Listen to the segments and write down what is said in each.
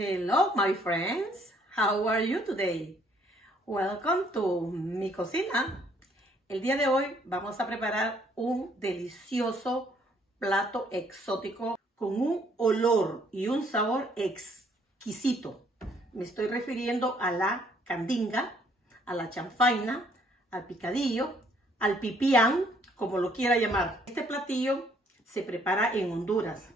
Hello, my friends. How are you today? Welcome to mi cocina. El día de hoy vamos a preparar un delicioso plato exótico con un olor y un sabor exquisito. Me estoy refiriendo a la candinga, a la chanfaina, al picadillo, al pipián, como lo quiera llamar. Este platillo se prepara en Honduras,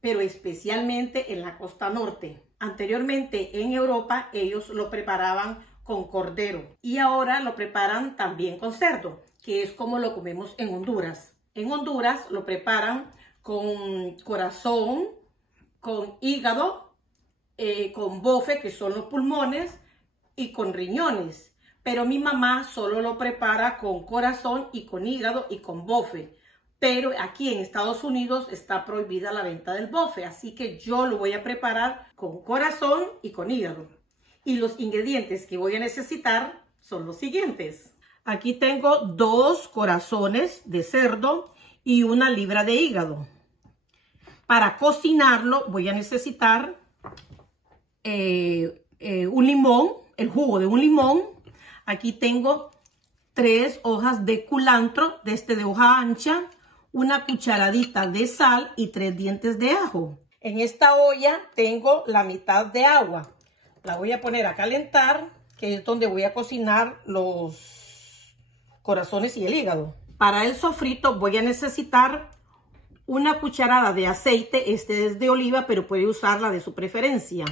pero especialmente en la costa norte. Anteriormente en Europa ellos lo preparaban con cordero y ahora lo preparan también con cerdo, que es como lo comemos en Honduras. En Honduras lo preparan con corazón, con hígado, con bofe, que son los pulmones, y con riñones. Pero mi mamá solo lo prepara con corazón y con hígado y con bofe. Pero aquí en Estados Unidos está prohibida la venta del bofe, así que yo lo voy a preparar con corazón y con hígado. Y los ingredientes que voy a necesitar son los siguientes. Aquí tengo 2 corazones de cerdo y 1 libra de hígado. Para cocinarlo voy a necesitar un limón, el jugo de un limón. Aquí tengo 3 hojas de culantro, de hoja ancha, 1 cucharadita de sal y 3 dientes de ajo. En esta olla tengo la mitad de agua. La voy a poner a calentar, que es donde voy a cocinar los corazones y el hígado. Para el sofrito voy a necesitar 1 cucharada de aceite. Este es de oliva, pero puede usarla de su preferencia.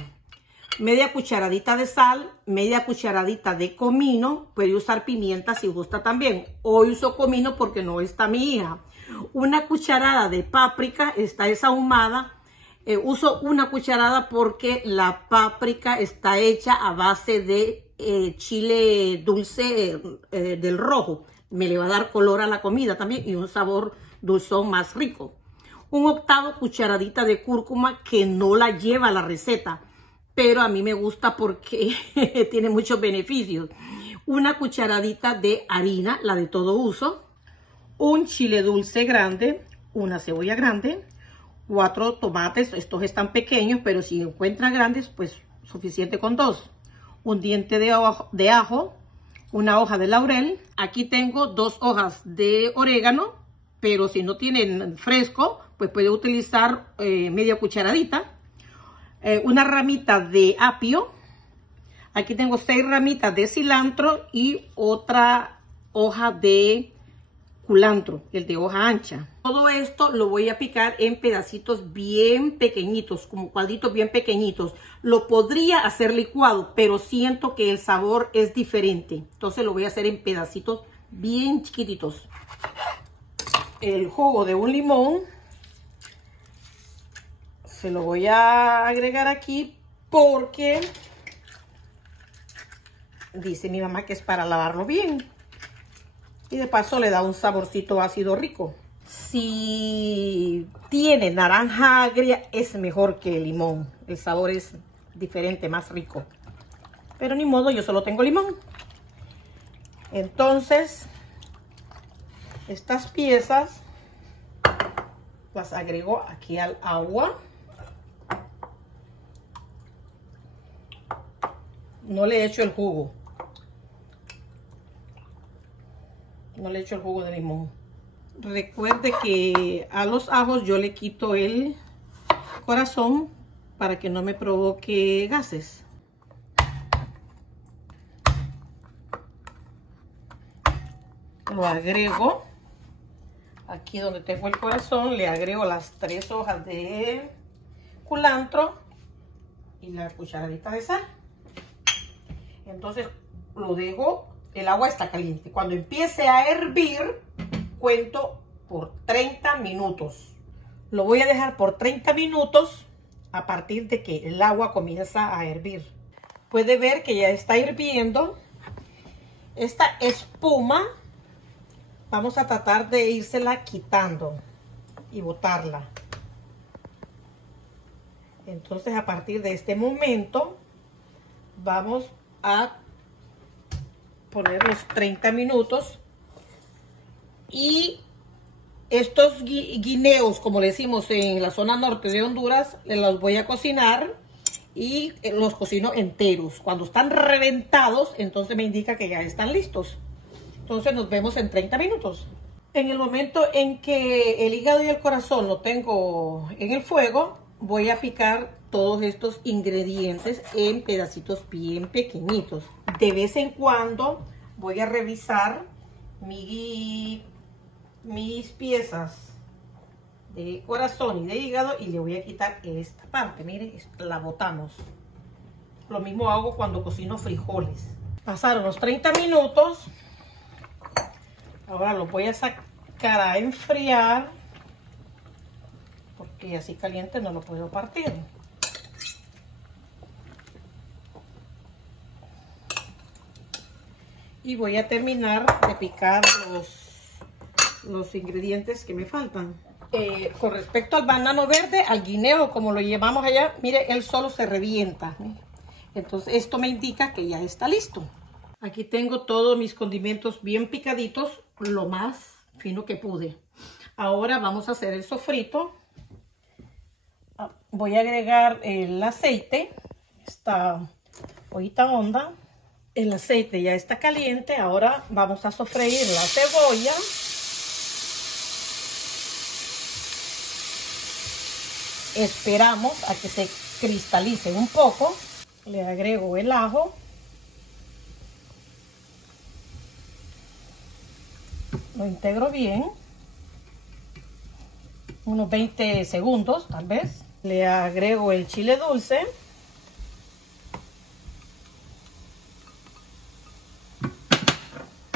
Media cucharadita de sal, media cucharadita de comino. Puede usar pimienta si gusta también. Hoy uso comino porque no está mi hija. 1 cucharada de páprica, esta es ahumada. Uso 1 cucharada porque la páprica está hecha a base de chile dulce del rojo. Me le va a dar color a la comida también y un sabor dulzón más rico. 1/8 cucharadita de cúrcuma, que no la lleva la receta, pero a mí me gusta porque tiene muchos beneficios. 1 cucharadita de harina, la de todo uso. Un chile dulce grande, 1 cebolla grande, 4 tomates, estos están pequeños, pero si encuentran grandes, pues suficiente con 2. Un diente de ajo, 1 hoja de laurel. Aquí tengo 2 hojas de orégano, pero si no tienen fresco, pues puede utilizar media cucharadita. 1 ramita de apio. Aquí tengo 6 ramitas de cilantro y otra hoja de culantro, el de hoja ancha. Todo esto lo voy a picar en pedacitos bien pequeñitos, como cuadritos bien pequeñitos. Lo podría hacer licuado, pero siento que el sabor es diferente. Entonces lo voy a hacer en pedacitos bien chiquititos. El jugo de un limón se lo voy a agregar aquí porque dice mi mamá que es para lavarlo bien. Y de paso le da un saborcito ácido rico. Si tiene naranja agria, es mejor que el limón. El sabor es diferente, más rico. Pero ni modo, yo solo tengo limón. Entonces, estas piezas las agrego aquí al agua. No le echo el jugo. No le echo el jugo de limón. Recuerde que a los ajos yo le quito el corazón para que no me provoque gases. Lo agrego aquí donde tengo el corazón. Le agrego las 3 hojas de culantro y la cucharadita de sal. Entonces lo dejo. El agua está caliente. Cuando empiece a hervir, cuento por 30 minutos. Lo voy a dejar por 30 minutos a partir de que el agua comienza a hervir. Puede ver que ya está hirviendo. Esta espuma vamos a tratar de írsela quitando y botarla. Entonces a partir de este momento vamos a poner los 30 minutos y estos guineos, como le decimos en la zona norte de Honduras, los voy a cocinar y los cocino enteros. Cuando están reventados, entonces me indica que ya están listos. Entonces nos vemos en 30 minutos. En el momento en que el hígado y el corazón lo tengo en el fuego, voy a picar todos estos ingredientes en pedacitos bien pequeñitos. De vez en cuando voy a revisar mis piezas de corazón y de hígado y le voy a quitar esta parte. Miren, la botamos. Lo mismo hago cuando cocino frijoles. Pasaron los 30 minutos. Ahora los voy a sacar a enfriar, porque así caliente no lo puedo partir. Y voy a terminar de picar los ingredientes que me faltan. Con respecto al banano verde, al guineo, como lo llevamos allá, mire, él solo se revienta. Entonces esto me indica que ya está listo. Aquí tengo todos mis condimentos bien picaditos, lo más fino que pude. Ahora vamos a hacer el sofrito. Voy a agregar el aceite, esta ollita honda. El aceite ya está caliente. Ahora vamos a sofreír la cebolla. Esperamos a que se cristalice un poco. Le agrego el ajo. Lo integro bien. Unos 20 segundos tal vez. Le agrego el chile dulce.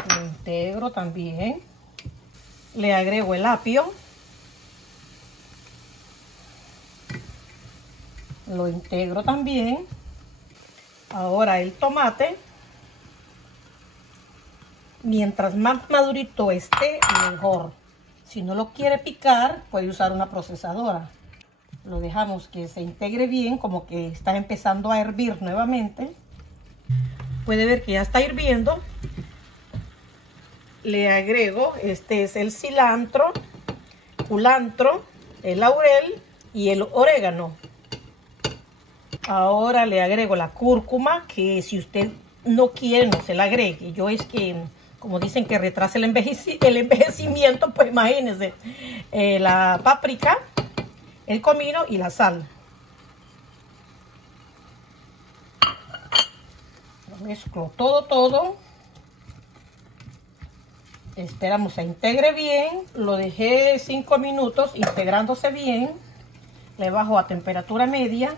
Lo integro también. Le agrego el apio. Lo integro también. Ahora el tomate. Mientras más madurito esté, mejor. Si no lo quiere picar, puede usar una procesadora. Lo dejamos que se integre bien, como que está empezando a hervir nuevamente. Puede ver que ya está hirviendo. Le agrego, este es el cilantro, culantro, el laurel y el orégano. Ahora le agrego la cúrcuma, que si usted no quiere, no se la agregue. Yo es que, como dicen que retrasa el envejecimiento, pues imagínense. La páprica, el comino y la sal. Lo mezclo todo. Esperamos a integre bien. Lo dejé 5 minutos integrándose bien. Le bajo a temperatura media.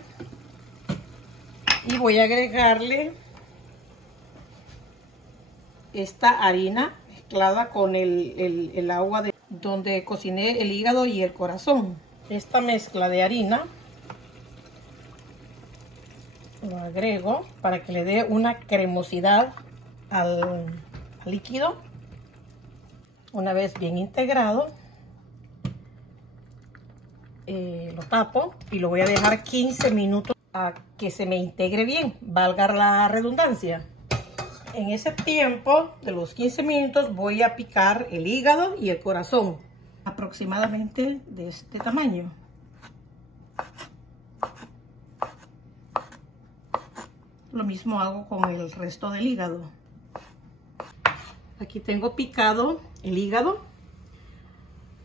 Y voy a agregarle esta harina mezclada con el agua de donde cociné el hígado y el corazón. Esta mezcla de harina lo agrego para que le dé una cremosidad al líquido. Una vez bien integrado, lo tapo y lo voy a dejar 15 minutos a que se me integre bien, valga la redundancia. En ese tiempo de los 15 minutos voy a picar el hígado y el corazón, aproximadamente de este tamaño. Lo mismo hago con el resto del hígado. Aquí tengo picado el hígado.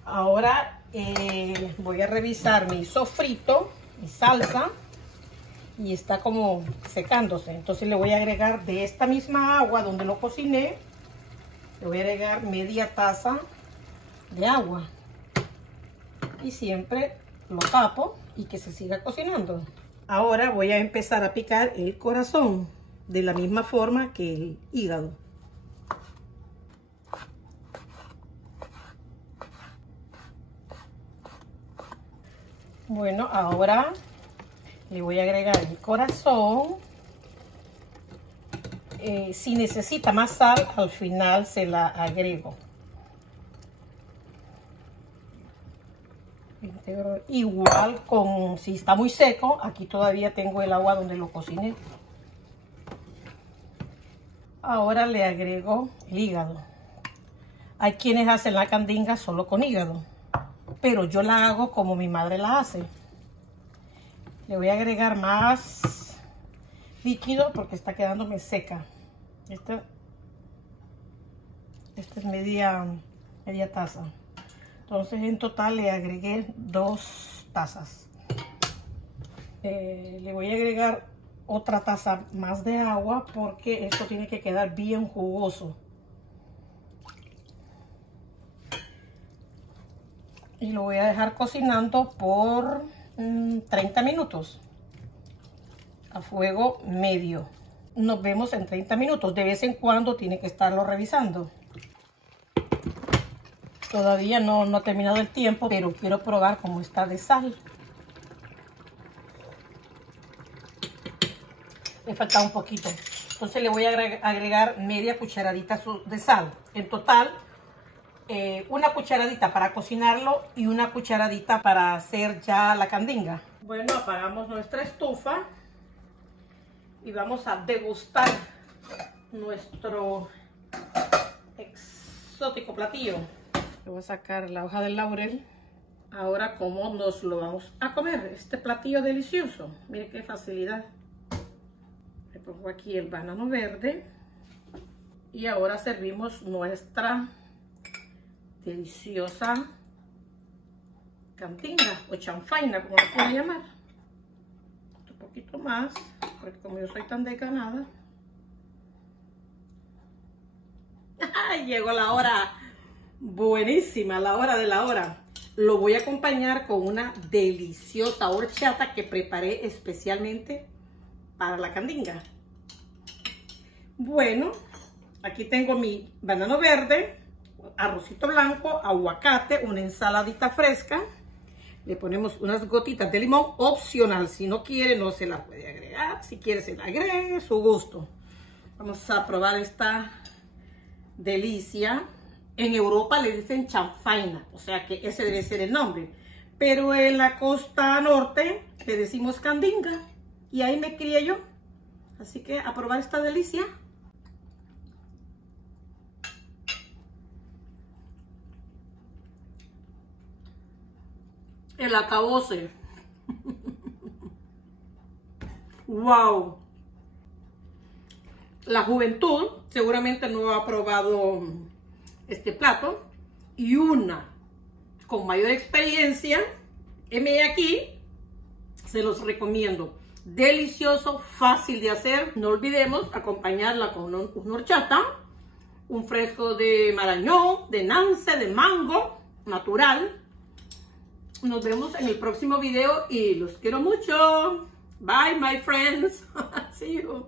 Ahora voy a revisar mi sofrito, mi salsa. Y está como secándose. Entonces le voy a agregar de esta misma agua donde lo cociné. Le voy a agregar media taza de agua. Y siempre lo tapo y que se siga cocinando. Ahora voy a empezar a picar el corazón de la misma forma que el hígado. Bueno, ahora le voy a agregar el corazón. Si necesita más sal, al final se la agrego. Igual con si está muy seco, aquí todavía tengo el agua donde lo cociné. Ahora le agrego el hígado. Hay quienes hacen la candinga solo con hígado, pero yo la hago como mi madre la hace. Le voy a agregar más líquido porque está quedándome seca. Esta es media taza. Entonces en total le agregué 2 tazas. Le voy a agregar otra taza más de agua porque esto tiene que quedar bien jugoso. Y lo voy a dejar cocinando por 30 minutos a fuego medio. Nos vemos en 30 minutos. De vez en cuando tiene que estarlo revisando. Todavía no ha terminado el tiempo, pero quiero probar cómo está de sal. Le falta un poquito. Entonces le voy a agregar media cucharadita de sal. En total, una cucharadita para cocinarlo y una cucharadita para hacer ya la candinga. Bueno, apagamos nuestra estufa y vamos a degustar nuestro exótico platillo. Voy a sacar la hoja del laurel. Ahora, ¿cómo nos lo vamos a comer? Este platillo delicioso. Mire qué facilidad. Le pongo aquí el banano verde. Y ahora servimos nuestra deliciosa candinga o chanfaina, como lo pueden llamar. Un poquito más, porque como yo soy tan desganada. Llegó la hora. Buenísima, la hora de la hora. Lo voy a acompañar con una deliciosa horchata que preparé especialmente para la candinga. Bueno, aquí tengo mi banano verde, arrocito blanco, aguacate, una ensaladita fresca. Le ponemos unas gotitas de limón, opcional. Si no quiere, no se la puede agregar. Si quiere, se la agregue, su gusto. Vamos a probar esta delicia. En Europa le dicen chanfaina, o sea que ese debe ser el nombre. Pero en la costa norte le decimos candinga. Y ahí me crié yo. Así que a probar esta delicia. El acabose. ¡Wow! La juventud seguramente no ha probado este plato. Y una con mayor experiencia, aquí, se los recomiendo. Delicioso, fácil de hacer. No olvidemos acompañarla con una horchata, un fresco de marañón, de nance, de mango, natural. Nos vemos en el próximo video y los quiero mucho. Bye, my friends. See you.